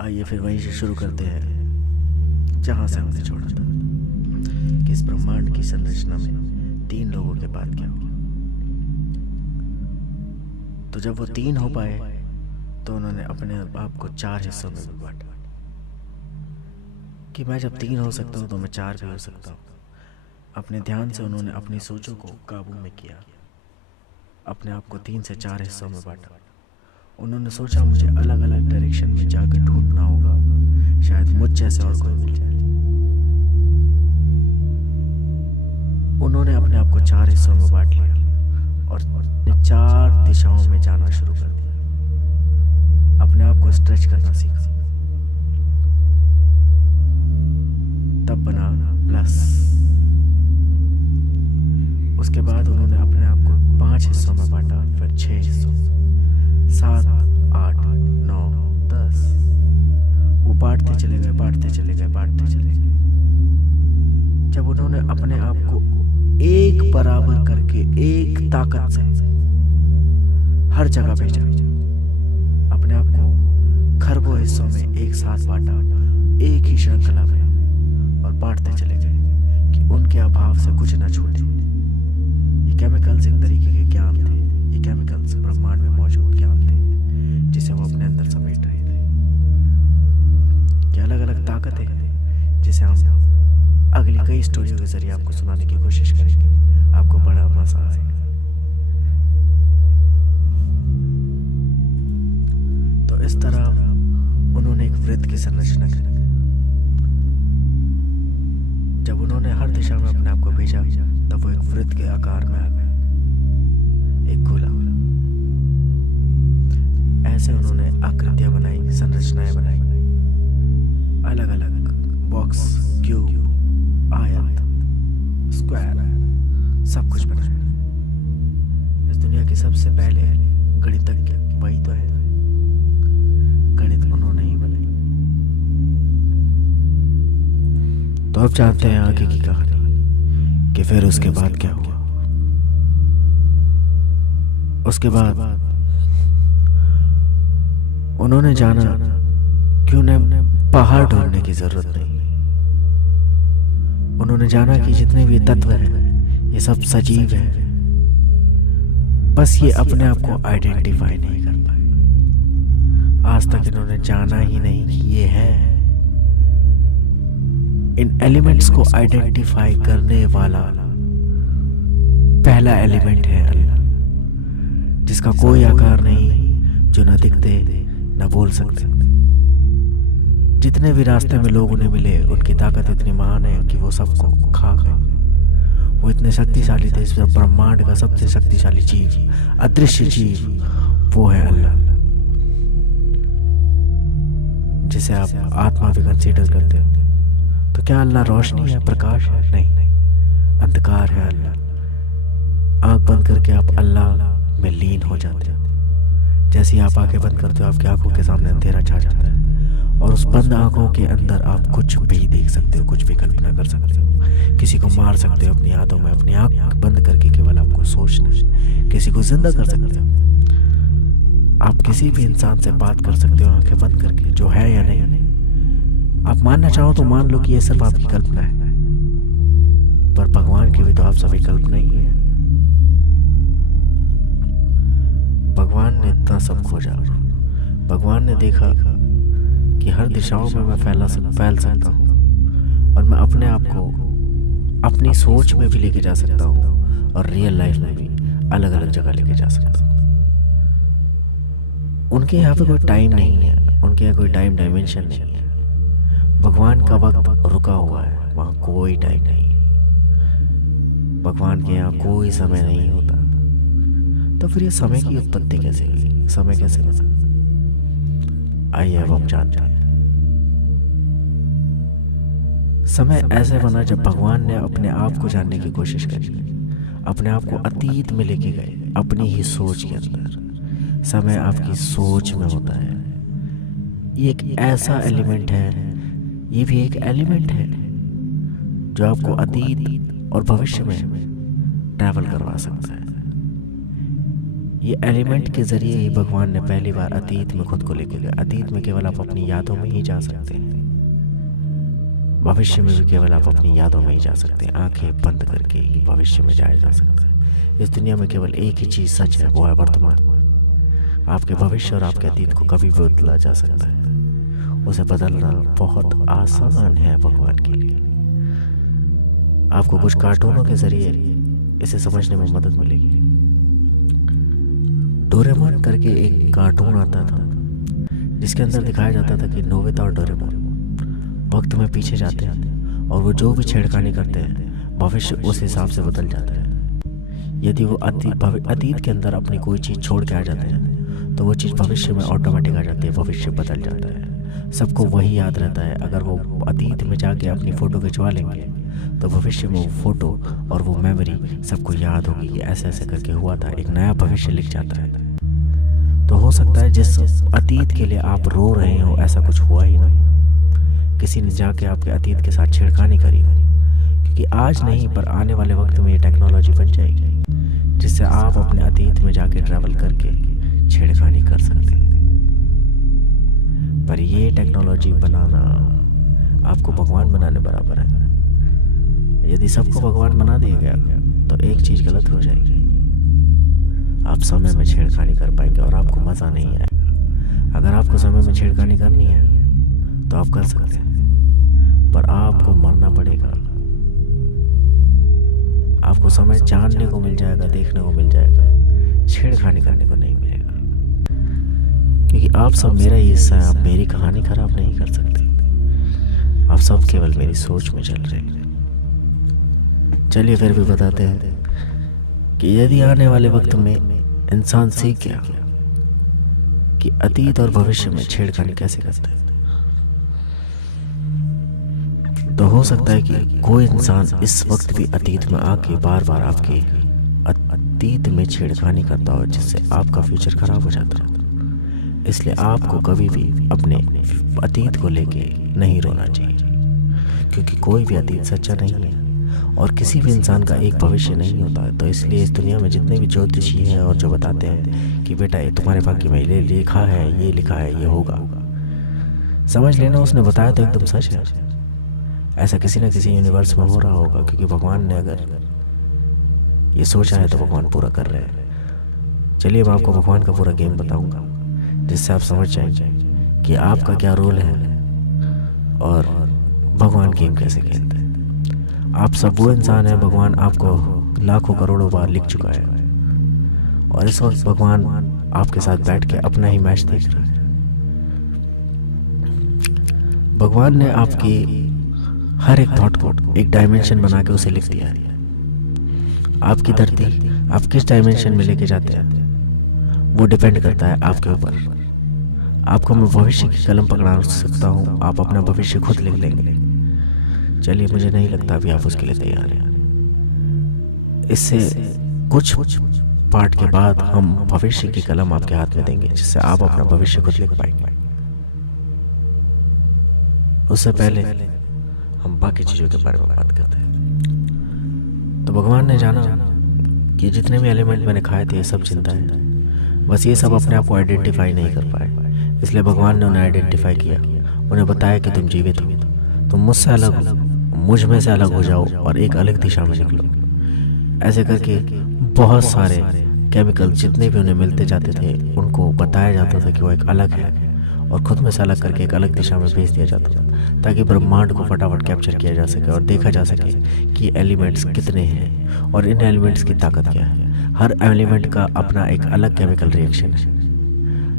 आइए फिर वहीं से शुरू करते हैं जहाँ से हमने छोड़ा था कि इस ब्रह्मांड की संरचना में 3 लोगों के बाद क्या हुआ। तो जब वो 3 हो पाए तो उन्होंने अपने आप को 4 हिस्सों में भी बांटा कि मैं जब 3 हो सकता हूँ तो मैं 4 भी हो सकता हूँ। अपने ध्यान से उन्होंने अपनी सोचों को काबू में किया, अपने आप को 3 से 4 हिस्सों में बांटा। उन्होंने सोचा मुझे अलग अलग डायरेक्शन में जाकर ढूंढना होगा, शायद मुझ जैसे और कोई मिल जाए। उन्होंने अपने आप को 4 हिस्सों में बांट लिया और 4 दिशाओं में जाना शुरू कर दिया, अपने आप को स्ट्रेच करना सीखा। तब बना प्लस। उसके बाद उन्होंने अपने आप को 5 हिस्सों में बांटा, फिर 6 हिस्सों, 7, 8, 9, 10। वो बांटते चले गए, बांटते चले गए, बांटते चले गए। जब उन्होंने अपने आप को एक बराबर करके एक ताकत से हर जगह भेजा, अपने आप को खरबों हिस्सों में एक साथ बांटा, एक ही श्रृंखला में, और बांटते चले गए कि उनके अभाव से कुछ न छूटे। ये केमिकल्स एक तरीके के ज्ञान थे, ये केमिकल्स ब्रह्मांड में मौजूद ज्ञान थे जिसे वो अपने अंदर समेट रहे थे। ये अलग अलग ताकतें हैं जिसे हम अगली कई स्टोरियों के जरिए आपको सुनाने की कोशिश करेंगे। आपको बड़ा मजा आएगा। तो इस तरह उन्होंने एक वृत्त की संरचना करी। जब उन्होंने हर दिशा में अपने आप को भेजा तब वो एक वृत्त के आकार में आ गए, एक गोला। ऐसे उन्होंने आकृतियां बनाई, संरचनाएं बनाई, अलग अलग बॉक्स, क्यूब, आयत, स्क्वायर, सब कुछ बनाया। इस दुनिया के सबसे पहले गणितज्ञ वही तो है। गणित उन्होंने ही बनाई। तो अब जानते हैं आगे की कहानी कि फिर उसके बाद क्या हुआ। उसके बाद उन्होंने जाना कि उन्हें पहाड़ ढूंढने की जरूरत नहीं। उन्होंने जाना कि जितने भी तत्व हैं ये सब सजीव हैं, बस ये अपने आप को आइडेंटिफाई नहीं कर पाए। आज तक इन्होंने जाना ही नहीं कि ये है। इन एलिमेंट्स को आइडेंटिफाई करने वाला पहला एलिमेंट है अल्लाह, जिसका कोई आकार नहीं, जो न दिखते न बोल सकते। जितने भी रास्ते में लोग उन्हें मिले उनकी ताकत इतनी महान है कि वो सबको खा गए। वो इतने शक्तिशाली थे। इस ब्रह्मांड का सबसे शक्तिशाली जीव, अदृश्य जीव, वो है अल्लाह, जिसे आप आत्मा भी कंसीडर करते हो। तो क्या अल्लाह रोशनी है, प्रकाश है? नहीं, अंधकार है अल्लाह। आंख बंद करके आप अल्लाह में लीन हो जाते हो। जैसे ही आप आंखें बंद करते हो आपकी आंखों के सामने अंधेरा छा जाता है और उस बंद आंखों के अंदर आप कुछ भी देख सकते हो, कुछ भी कल्पना कर सकते हो। किसी को मार सकते हो अपनी यादों में, अपनी आंख बंद करके केवल आपको सोचना। किसी को जिंदा कर सकते हो। आप किसी भी इंसान से बात कर सकते हो आंखें बंद करके, जो है या नहीं। आप मानना चाहो तो मान लो कि यह सिर्फ आपकी कल्पना है, पर भगवान की भी तो आप सभी कल्पना ही है। भगवान ने इतना सब खोजा। भगवान ने देखा कि हर दिशाओं में मैं फैल सकता हूँ और मैं अपने आप को अपनी सोच में भी लेके जा सकता हूँ और रियल लाइफ में भी अलग अलग जगह लेके जा सकता हूँ। उनके यहाँ पे कोई टाइम नहीं है, उनके यहाँ कोई टाइम डायमेंशन नहीं है। भगवान का वक्त रुका हुआ है, वहाँ कोई टाइम नहीं है। भगवान के यहाँ कोई समय नहीं होता। तो फिर ये समय की उत्पत्ति कैसे हुई, समय कैसे बना? आइए अब हम जानते हैं। समय ऐसे बना जब भगवान ने अपने आप को जानने की कोशिश करी, अपने आप को अतीत में लेके गए, अपनी ही सोच के अंदर। समय आपकी सोच में होता है। ये एक ऐसा एलिमेंट है, ये भी एक एलिमेंट है जो आपको अतीत और भविष्य में ट्रैवल करवा सकता है। ये एलिमेंट के ज़रिए ही भगवान ने पहली बार अतीत में खुद को लेके गया। अतीत में केवल आप अपनी यादों में ही जा सकते हैं, भविष्य में भी केवल आप अपनी यादों में ही जा सकते हैं। आंखें बंद करके ही भविष्य में जाया जा सकता है। इस दुनिया में केवल एक ही चीज़ सच है, वो है वर्तमान। आपके भविष्य और आपके अतीत को कभी भी बदला जा सकता है। उसे बदलना बहुत आसान है भगवान के लिए। आपको कुछ कार्टूनों के ज़रिए इसे समझने में मदद मिलेगी। डोरेमोन करके एक कार्टून आता था जिसके अंदर दिखाया जाता था कि नोबिता और डोरेमोन वक्त में पीछे जाते हैं और वो जो भी छेड़खानी करते हैं भविष्य उस हिसाब से बदल जाता है। यदि वो अतीत के अंदर अपनी कोई चीज़ छोड़ के आ जाते हैं तो वो चीज़ भविष्य में ऑटोमेटिक आ जाती है, भविष्य बदल जाता है। सबको वही याद रहता है। अगर वो अतीत में जाके अपनी फ़ोटो खिंचवा लेंगे तो भविष्य में वो फ़ोटो और वो मेमोरी सबको याद होगी कि ऐसे ऐसे करके हुआ था, एक नया भविष्य लिख जाता है। तो हो सकता है जिस अतीत के लिए आप रो रहे हो ऐसा कुछ हुआ ही नहीं, किसी ने जाके आपके अतीत के साथ छेड़खानी करी हो। क्योंकि आज नहीं पर आने वाले वक्त में ये टेक्नोलॉजी बन जाएगी जिससे आप अपने अतीत में जाके ट्रैवल करके छेड़खानी कर सकते हैं। पर ये टेक्नोलॉजी बनाना आपको भगवान बनाने बराबर है। यदि सबको भगवान बना दिया गया तो एक चीज़ गलत हो जाएगी, आप समय में छेड़खानी कर पाएंगे और आपको मज़ा नहीं आएगा। अगर आपको समय में छेड़खानी करनी है तो आप कर सकते हैं, पर आपको मरना पड़ेगा। आपको समय जानने को मिल जाएगा, देखने को मिल जाएगा, छेड़खानी करने को नहीं मिलेगा। क्योंकि आप सब मेरा ही हिस्सा है, आप मेरी कहानी खराब नहीं कर सकते। आप सब केवल मेरी सोच में चल रहे हैं। चलिए फिर भी बताते हैं कि यदि आने वाले वक्त में इंसान सीख गया कि अतीत और भविष्य में छेड़खानी कैसे करता है, तो हो सकता है कि कोई इंसान इस वक्त भी अतीत में आके बार बार आपके अतीत में छेड़खानी करता हो जिससे आपका फ्यूचर खराब हो जाता है। इसलिए आपको कभी भी अपने अतीत को लेके नहीं रोना चाहिए, क्योंकि कोई भी अतीत सच्चा नहीं है और किसी भी इंसान का एक भविष्य नहीं होता है। तो इसलिए इस दुनिया में जितने भी ज्योतिषी हैं और जो बताते हैं कि बेटा ये तुम्हारे भाग्य में ये लिखा है, ये लिखा है, ये होगा, समझ लेना उसने बताया तो एकदम सच है। ऐसा किसी न किसी यूनिवर्स में हो रहा होगा, क्योंकि भगवान ने अगर ये सोचा है तो भगवान पूरा कर रहे हैं। चलिए मैं आपको भगवान का पूरा गेम बताऊंगा जिससे आप समझ जाएंगे कि आपका क्या रोल है और भगवान गेम कैसे खेलते हैं। आप सब वो इंसान है, भगवान आपको लाखों करोड़ों बार लिख चुका है और इस वक्त भगवान आपके साथ बैठ के अपना ही मैच देख रहा है। भगवान ने आपकी हर एक थॉट को एक डायमेंशन बना के उसे लिख दिया है। आपकी धरती आप किस डायमेंशन में लेके जाते हैं वो डिपेंड करता है आपके ऊपर। आपको मैं भविष्य की कलम पकड़ा सकता हूँ, आप अपना भविष्य खुद लिख लेंगे। चलिए मुझे नहीं लगता अभी आप उसके लिए तैयार हैं। इससे कुछ पार्ट के बाद हम भविष्य की कलम आपके हाथ में देंगे जिससे आप अपना भविष्य खुद लिख पाएंगे। उससे पहले हम बाकी चीज़ों के बारे में बात करते हैं। तो भगवान ने जाना कि जितने भी एलिमेंट मैंने खाए थे ये सब जिंदा है, बस ये सब अपने आप को आइडेंटिफाई नहीं कर पाए। इसलिए भगवान ने उन्हें आइडेंटिफाई किया, उन्हें बताया कि तुम जीवित हो, तुम मुझसे अलग हो, मुझ में से अलग हो जाओ और एक अलग दिशा में निकलो। ऐसे करके बहुत सारे केमिकल जितने भी उन्हें मिलते जाते थे उनको बताया जाता था कि वो एक अलग है और खुद में से अलग करके एक अलग दिशा में भेज दिया जाता था ताकि ब्रह्मांड को फटाफट कैप्चर किया जा सके और देखा जा सके कि एलिमेंट्स कितने हैं और इन एलिमेंट्स की ताकत क्या है। हर एलिमेंट का अपना एक अलग केमिकल रिएक्शन है।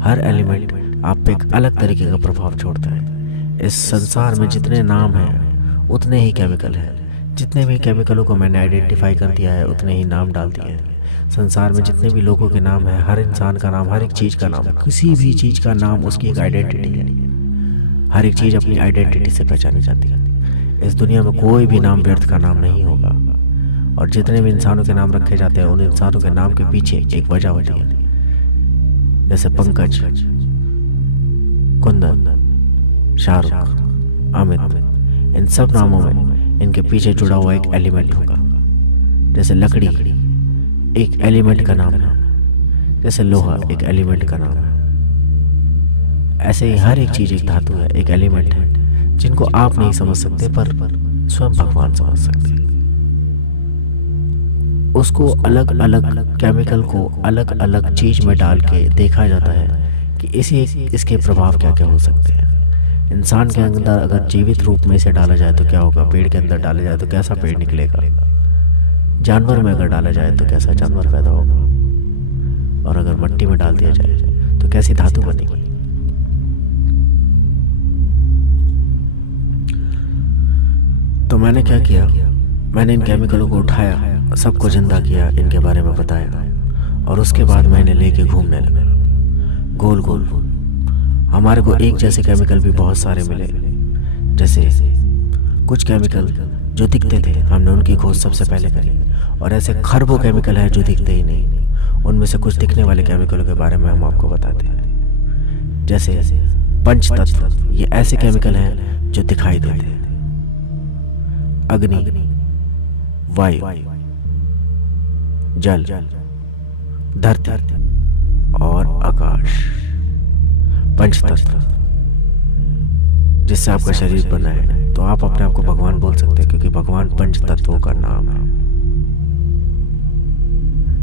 हर एलिमेंट आप पे एक अलग तरीके का प्रभाव छोड़ता है। इस संसार में जितने नाम हैं उतने ही केमिकल हैं। जितने भी केमिकलों को मैंने आइडेंटिफाई कर दिया है उतने ही नाम डाल दिए हैं। संसार में जितने भी लोगों के नाम हैं, हर इंसान का नाम, हर एक चीज़ का नाम, किसी भी चीज़ का नाम उसकी एक आइडेंटिटी है। हर एक चीज़ अपनी आइडेंटिटी से पहचानी जाती है। इस दुनिया में कोई भी नाम व्यर्थ का नाम नहीं होगा और जितने भी इंसानों के नाम रखे जाते हैं उन इंसानों के नाम के पीछे एक वजह होती है। जैसे पंकज, कुंदन, शाहरुख, अमित, इन सब नामों में इनके पीछे जुड़ा हुआ एक एलिमेंट होगा। जैसे लकड़ी एक एलिमेंट का नाम है, जैसे लोहा एक एलिमेंट का नाम है, ऐसे ही हर एक चीज एक धातु है, एक एलिमेंट है, जिनको आप नहीं समझ सकते पर स्वयं भगवान समझ सकते हैं। उसको अलग अलग केमिकल को अलग अलग चीज में डाल के देखा जाता है कि इसके प्रभाव क्या क्या हो सकते हैं। इंसान के अंदर अगर जीवित रूप में इसे डाला जाए तो क्या होगा, पेड़ के अंदर डाला जाए तो कैसा पेड़ निकलेगा, जानवर में अगर डाला जाए तो कैसा जानवर पैदा होगा, और अगर मिट्टी में डाल दिया जाए तो कैसी धातु बनेगी। तो मैंने क्या किया, मैंने इन केमिकलों को उठाया, सबको जिंदा किया, इनके बारे में बताया, और उसके बाद मैंने लेके घूमने लगा गोल गोल। हमारे को एक जैसे केमिकल भी बहुत सारे मिले, जैसे कुछ केमिकल जो दिखते थे हमने उनकी खोज सबसे पहले करी, और ऐसे खरबों केमिकल हैं जो दिखते ही नहीं। उनमें से कुछ दिखने वाले केमिकलों के बारे में हम आपको बताते हैं, जैसे पंच तत्व। ये ऐसे केमिकल हैं जो दिखाई देते हैं, अग्नि, वायु, जल, धरती और आकाश, पंच तत्व, जिससे आपका शरीर बना है। तो आप अपने आप को भगवान बोल सकते हैं, क्योंकि भगवान पंच तत्वों का नाम है,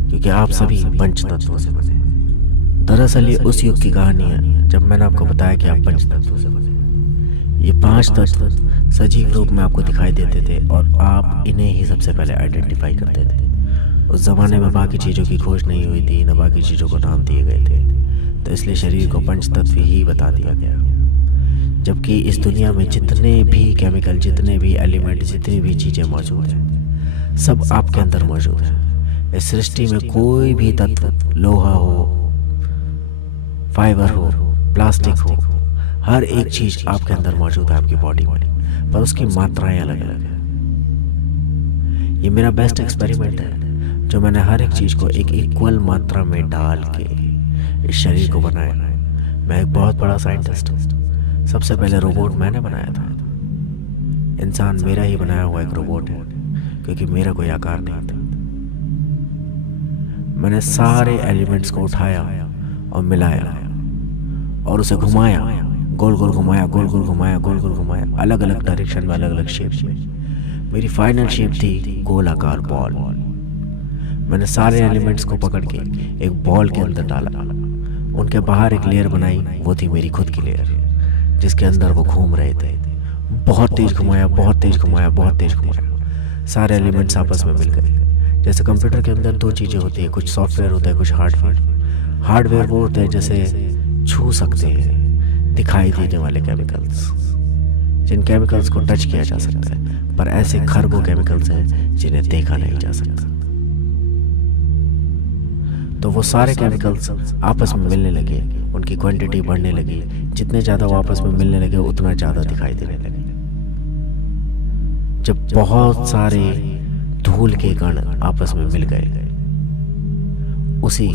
क्योंकि आप सभी पंच तत्वों से बने। दरअसल ये उस युग की कहानी है जब मैंने आपको बताया कि आप पंच तत्वों से बने। ये 5 तत्व सजीव रूप में आपको दिखाई देते थे, और आप इन्हें ही सबसे पहले आइडेंटिफाई करते थे। उस जमाने में बाकी चीज़ों की खोज नहीं हुई थी, न बाकी चीज़ों को नाम दिए गए थे, तो इसलिए शरीर को पंच तत्व ही बता दिया गया। जबकि इस दुनिया में जितने भी केमिकल, जितने भी एलिमेंट, जितनी भी चीज़ें मौजूद हैं, सब आपके अंदर मौजूद हैं। इस सृष्टि में कोई भी तत्व, लोहा हो, फाइबर हो, प्लास्टिक हो, हर एक चीज़ आपके अंदर मौजूद है, आपकी बॉडी में, पर उसकी मात्राएं अलग अलग हैं। ये मेरा बेस्ट एक्सपेरिमेंट है, जो मैंने हर एक चीज़ को एक इक्वल मात्रा में डाल के इस शरीर को बनाया। मैं एक बहुत बड़ा साइंटिस्ट हूँ। सबसे पहले रोबोट मैंने बनाया था। इंसान मेरा ही बनाया हुआ एक रोबोट है, क्योंकि मेरा कोई आकार नहीं था। मैंने सारे एलिमेंट्स को उठाया और मिलाया और उसे घुमाया, गोल गोल घुमाया, गोल गोल घुमाया, गोल गोल घुमाया, अलग अलग डायरेक्शन में, अलग अलग शेप में। मेरी फाइनल शेप थी गोलाकार बॉल। मैंने सारे एलिमेंट्स को पकड़ के एक बॉल के अंदर डाला, उनके बाहर एक लेयर बनाई, वो थी मेरी खुद की लेयर, जिसके अंदर वो घूम रहे थे। बहुत तेज घुमाया, बहुत तेज घुमाया, बहुत तेज घुमाया, सारे एलिमेंट्स आपस में मिल गए। जैसे कंप्यूटर के अंदर 2 चीज़ें होती है, कुछ सॉफ्टवेयर होता है, कुछ हार्डवेयर। हार्डवेयर वो होते हैं जैसे छू सकते हैं, दिखाई देने वाले केमिकल्स, जिन केमिकल्स को टच किया जा सकता है, पर ऐसे खरबों केमिकल्स हैं जिन्हें देखा नहीं जा सकता। तो वो सारे केमिकल्स आपस में मिलने लगे, उनकी क्वांटिटी बढ़ने लगी। जितने ज़्यादा वो आपस में मिलने लगे, उतना ज़्यादा दिखाई देने लगे। जब बहुत सारे धूल के कण आपस में मिल गए उसी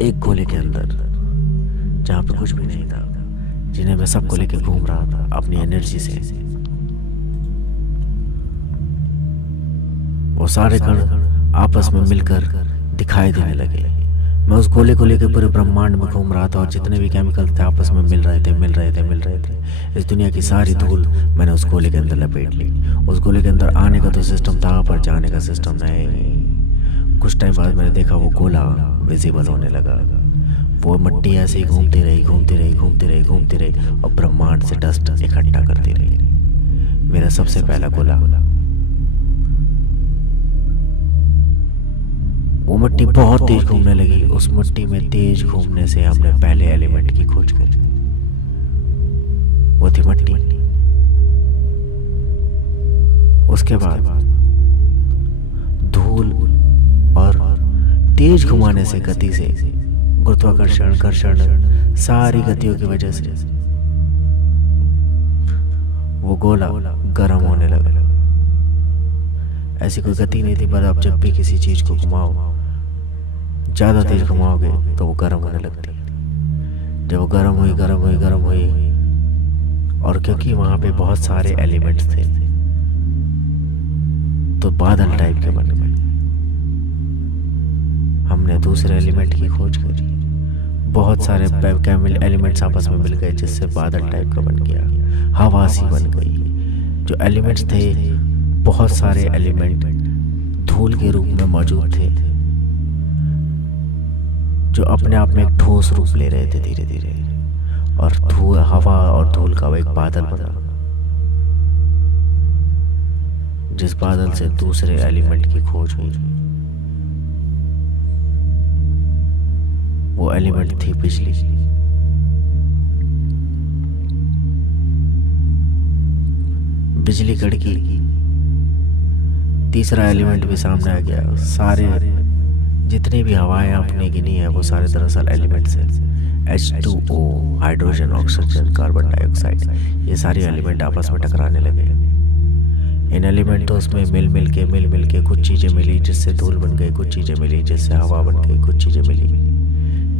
एक गोले के अंदर, जहाँ पे कुछ भी नहीं था, जिन्हें मैं सबको लेके घूम रहा था अपनी एनर्जी से, वो सारे कण आपस में मिलकर दिखाई देने लगे। मैं उस गोले को लेकर पूरे ब्रह्मांड में घूम रहा था, और जितने भी केमिकल थे आपस में मिल रहे थे। इस दुनिया की सारी धूल मैंने उस गोले के अंदर लपेट ली। उस गोले के अंदर आने का तो सिस्टम था, पर जाने का सिस्टम नहीं। कुछ टाइम बाद मैंने देखा वो गोला विजिबल होने लगा। वो मिट्टी ऐसे ही घूमती रही और ब्रह्मांड से डस्ट इकट्ठा करती रही। मेरा सबसे पहला गोला, वो मिट्टी बहुत तेज घूमने लगी। उस मिट्टी में तेज घूमने से हमने पहले एलिमेंट की खोज करी, वो थी मिट्टी। उसके बाद धूल और तेज घुमाने से, गति से, गुरुत्वाकर्षण, घर्षण, सारी गतियों की वजह से वो गोला गर्म होने लगा। ऐसी कोई गति नहीं थी, पर आप जब भी किसी चीज को घुमाओ, ज्यादा तेज घुमाओगे तो वो गर्म होने लगती है। जब वो गर्म हुई, और क्योंकि वहां पे बहुत सारे एलिमेंट्स थे, तो बादल टाइप के बन गए। हम हमने दूसरे एलिमेंट की खोज करी। बहुत सारे केमिकल एलिमेंट्स आपस में मिल गए, जिससे बादल टाइप का बन गया, हवा सी बन गई। जो एलिमेंट्स थे, बहुत सारे एलिमेंट धूल के रूप में मौजूद थे, जो अपने आप में एक ठोस रूप ले रहे थे धीरे धीरे, और धूल, हवा और धूल का वो एक बादल बना, जिस बादल से दूसरे एलिमेंट की खोज हुई। वो एलिमेंट थी बिजली। बिजली कड़की। तीसरा एलिमेंट भी सामने आ गया। सारे जितनी भी हवाएं आपने गिनी है वो सारे दरअसल एलिमेंट्स हैं। H2O, hydrogen, oxygen, carbon dioxide, ये सारे एलिमेंट आपस में टकराने लगे। इन एलिमेंट्स में मिल मिल के कुछ चीज़ें मिली, जिससे धूल बन गई, कुछ चीज़ें मिली जिससे हवा बन गई, कुछ चीज़ें मिली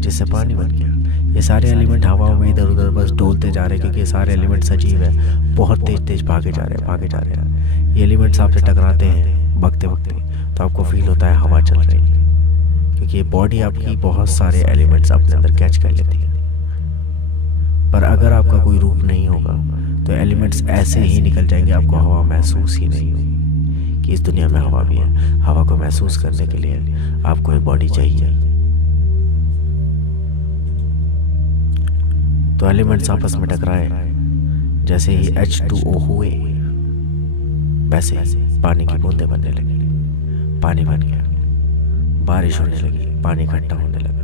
जिससे पानी बन गया। ये सारे एलिमेंट हवाओं में इधर उधर बस डोलते जा रहे हैं, क्योंकि ये सारे एलिमेंट सजीव है, बहुत तेज तेज भागे जा रहे हैं। ये एलिमेंट्स आपसे टकराते हैं भगते भगते, तो आपको फील होता है हवा चल रही है, क्योंकि ये बॉडी आपकी बहुत सारे एलिमेंट्स अपने अंदर कैच कर लेती है। पर अगर आपका कोई रूप नहीं होगा तो एलिमेंट्स ऐसे ही निकल जाएंगे, आपको हवा महसूस ही नहीं होगी कि इस दुनिया में हवा भी है। हवा को महसूस करने के लिए आपको एक बॉडी चाहिए। तो एलिमेंट्स आपस में टकराए, जैसे ही H2O हुए, वैसे पानी की बूंदें बनने लगी, पानी बन गया, बारिश होने लगी, पानी इकट्ठा होने लगा।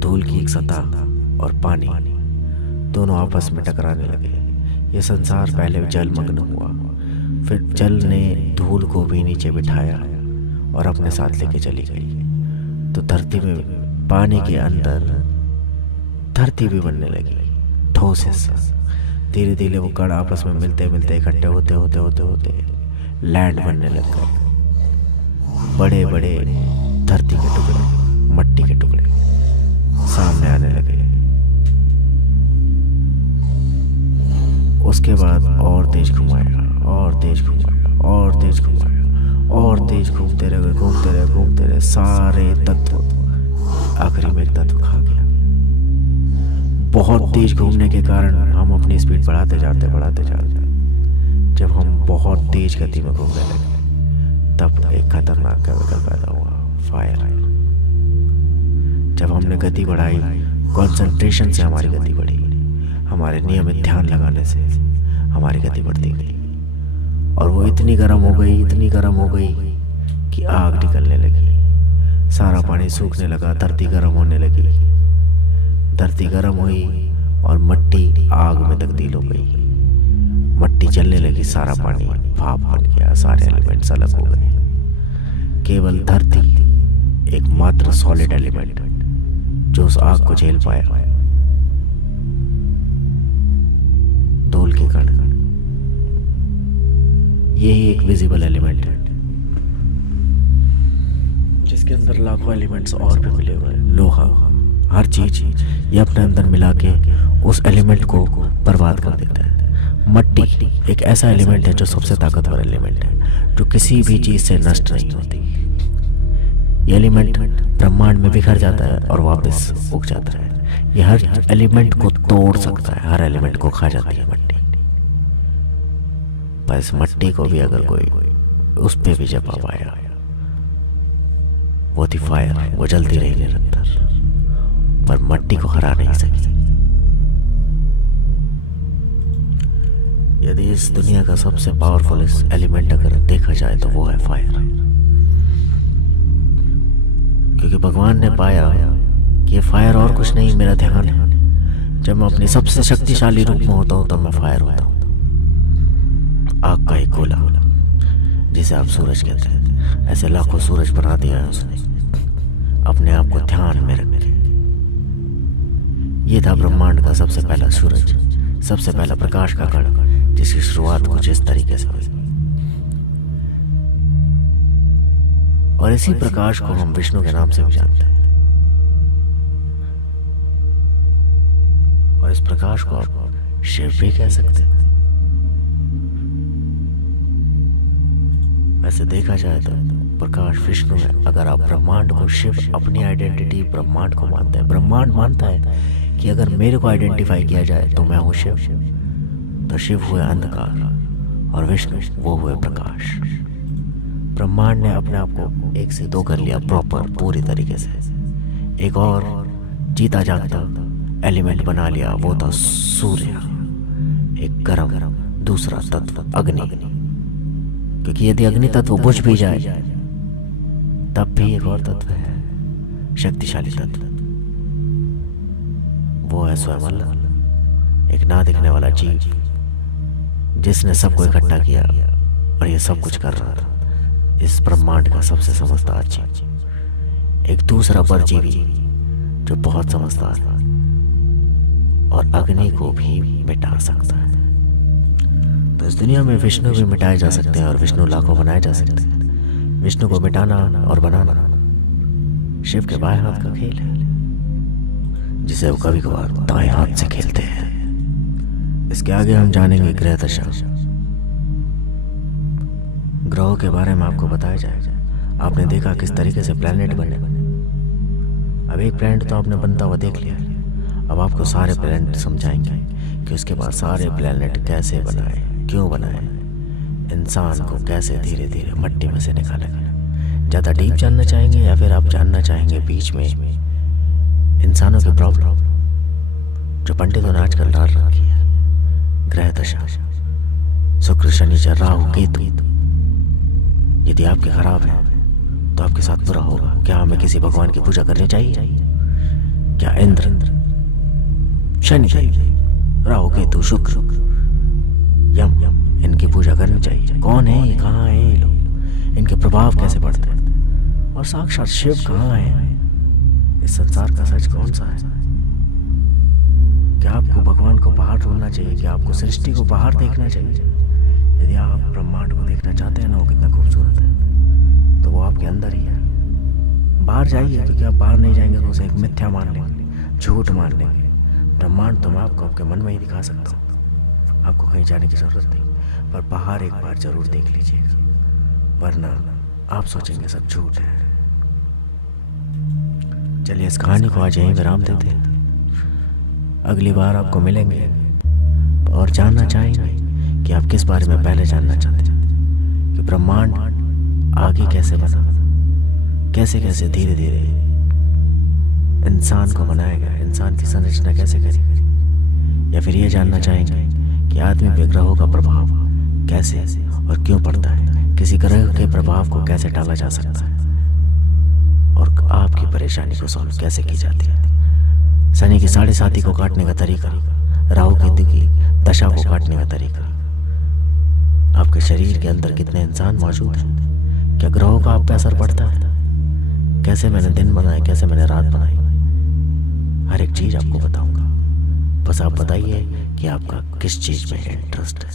धूल की एक सतह और पानी दोनों आपस में टकराने लगे। ये संसार पहले जलमग्न हुआ, फिर जल ने धूल को भी नीचे बिठाया और अपने साथ लेके चली गई। तो धरती में, पानी के अंदर धरती भी बनने लगी, ठोस हिस्सा। धीरे धीरे वो कण आपस में मिलते मिलते इकट्ठे होते होते होते होते लैंड बनने लग गए। बड़े बड़े धरती के टुकड़े, मट्टी के टुकड़े सामने आने लगे। उसके बाद और तेज घुमाया, और तेज घुमाया, और तेज घुमाया, और तेज घूमते रहे, सारे तत्व आखिरी में एक तत्व खा गया। बहुत तेज घूमने के कारण हम अपनी स्पीड बढ़ाते जाते। जब हम बहुत तेज गति में घूमने लगे, तब एक खतरनाक केमिकल पैदा हुआ, फायर। जब हमने गति बढ़ाई, कंसंट्रेशन से हमारी गति बढ़ी, हमारे नियमित ध्यान लगाने से हमारी गति बढ़ती गई, और वो इतनी गर्म हो गई कि आग निकलने लगी। सारा पानी सूखने लगा, धरती गर्म होने लगी। धरती गर्म हुई और मट्टी आग में तब्दील हो गई। मट्टी जलने लगी, सारा पानी भाप बन गया, सारे एलिमेंट्स अलग हो गए। केवल धरती एकमात्र सॉलिड एलिमेंट जो उस आग को झेल पाया। धूल के कण, यही एक विजिबल एलिमेंट है, जिसके अंदर लाखों एलिमेंट्स और भी मिले हुए हैं। लोहा, हर चीज ये अपने अंदर मिला के उस एलिमेंट को बर्बाद कर देता है। मट्टी एक ऐसा एलिमेंट है जो सबसे ताकतवर एलिमेंट है, जो किसी भी चीज से नष्ट नहीं होती। ये एलिमेंट ब्रह्मांड में बिखर जाता है और वापस उग जाता है। ये हर एलिमेंट को तोड़ सकता है, हर एलिमेंट को खा जाती है मट्टी। पर इस मट्टी को भी अगर कोई उस पे भी जपा पाया, वो थी फायर। वो जलती रही निरंतर, पर मट्टी को हरा नहीं सकी। यदि इस दुनिया का सबसे पावरफुल एलिमेंट अगर देखा जाए तो वो है फायर, क्योंकि भगवान ने पाया कि ये फायर और कुछ नहीं, मेरा ध्यान है। जब मैं अपनी सबसे शक्तिशाली रूप में होता हूँ तो मैं फायर होता हूँ। आग का एक गोला, जिसे आप सूरज कहते हैं, ऐसे लाखों सूरज बना दिया है उसने, अपने आप को ध्यान में रख के। ये था ब्रह्मांड का सबसे पहला सूरज, सबसे पहला प्रकाश का कण, जिसकी शुरुआत कुछ इस तरीके से हुई। और इसी प्रकाश को हम विष्णु के नाम से भी जानते हैं। और इस प्रकाश को आप शिव भी कह सकते हैं। वैसे देखा जाए तो प्रकाश विष्णु है। अगर आप ब्रह्मांड को, शिव अपनी आइडेंटिटी ब्रह्मांड को मानते हैं, ब्रह्मांड मानता है कि अगर मेरे को आइडेंटिफाई किया जाए तो मैं हूँ शिव, तो शिव हुए अंधकार और विष्णु वो हुए प्रकाश। ब्रह्मांड ने अपने आप को 1 से 2 कर लिया प्रॉपर पूरी तरीके से। एक और जीता जागता एलिमेंट बना लिया, वो था सूर्य, एक गरम दूसरा तत्व अग्नि। क्योंकि यदि अग्नि तत्व बुझ भी जाए तब भी एक और तत्व है, शक्तिशाली तत्व, वो है स्वयं अल्लाह, एक ना दिखने वाला जीव जिसने सबको इकट्ठा किया और ये सब कुछ कर रहा था। इस ब्रह्मांड का सबसे समझदार जीव, एक दूसरा परजीवी जो बहुत समझदार है और अग्नि को भी मिटा सकता है। तो इस दुनिया में विष्णु भी मिटाए जा सकते हैं और विष्णु लाखों बनाए जा सकते हैं। विष्णु को मिटाना और बनाना शिव के बाएं हाथ का खेल है, जिसे वो कभी कभार दाएं हाथ से खेलते हैं। इसके आगे हम जानेंगे ग्रह दशा, ग्रहों के बारे में आपको बताया जाएगा। आपने देखा किस तरीके से प्लैनेट बने। अब एक प्लैनेट तो आपने बनता हुआ देख लिया, अब आपको सारे प्लैनेट समझाएंगे कि उसके बाद सारे प्लैनेट कैसे बनाए, क्यों बनाए, इंसान को कैसे धीरे धीरे मट्टी में से निकाला गया। ज़्यादा डीप जानना चाहेंगे या फिर आप जानना चाहेंगे बीच में इंसानों की प्रॉब्लम जो पंडितों ने आजकल डाल रखी है, ग्रह दशा, शुक्र शनिचर राहु केतु, यदि आपके खराब है तो आपके साथ बुरा होगा। क्या हमें किसी भगवान की पूजा करनी चाहिए? क्या इंद्र, शनि, राहु केतु, शुक्र, यम, इनकी पूजा करनी चाहिए? कौन है ये, कहाँ है ये लोग, इनके प्रभाव कैसे पड़ते हैं? और साक्षात शिव कहाँ है? इस संसार का सच कौन सा है? क्या आपको भगवान को बाहर ढूंढना चाहिए? क्या आपको सृष्टि को बाहर देखना चाहिए? यदि आप ब्रह्मांड को देखना चाहते हैं ना, वो कितना खूबसूरत है, तो वो आपके अंदर ही है। बाहर जाइए, क्योंकि आप बाहर नहीं जाएंगे तो उसे एक मिथ्या मान लेंगे, झूठ मान लेंगे। ब्रह्मांड तो मैं आपको आपके मन में ही दिखा सकता हूँ, आपको कहीं जाने की जरूरत नहीं, पर बाहर एक बार जरूर देख लीजिएगा, वरना आप सोचेंगे सब झूठ है। चलिए इस कहानी को आज यहीं विराम देते हैं। अगली बार आपको मिलेंगे और जानना चाहेंगे कि आप किस बारे में पहले जानना चाहते हैं, कि ब्रह्मांड आगे कैसे बना, कैसे कैसे धीरे धीरे इंसान को बनाया गया, इंसान की संरचना कैसे करी, या फिर ये जानना चाहेंगे कि आदमी पे ग्रहों का प्रभाव कैसे और क्यों पड़ता है, किसी ग्रह के प्रभाव को कैसे टाला जा सकता है और आपकी परेशानी को सॉल्व कैसे की जाती है, शनि की 7.5 को काटने का तरीका, राहु केतु की दशा को काटने का तरीका, आपके शरीर के अंदर कितने इंसान मौजूद हैं, क्या ग्रहों का आप पे असर पड़ता है, कैसे मैंने दिन बनाए, कैसे मैंने रात बनाई, हर एक चीज़ आपको बताऊंगा। बस आप बताइए कि आपका किस चीज़ में इंटरेस्ट है।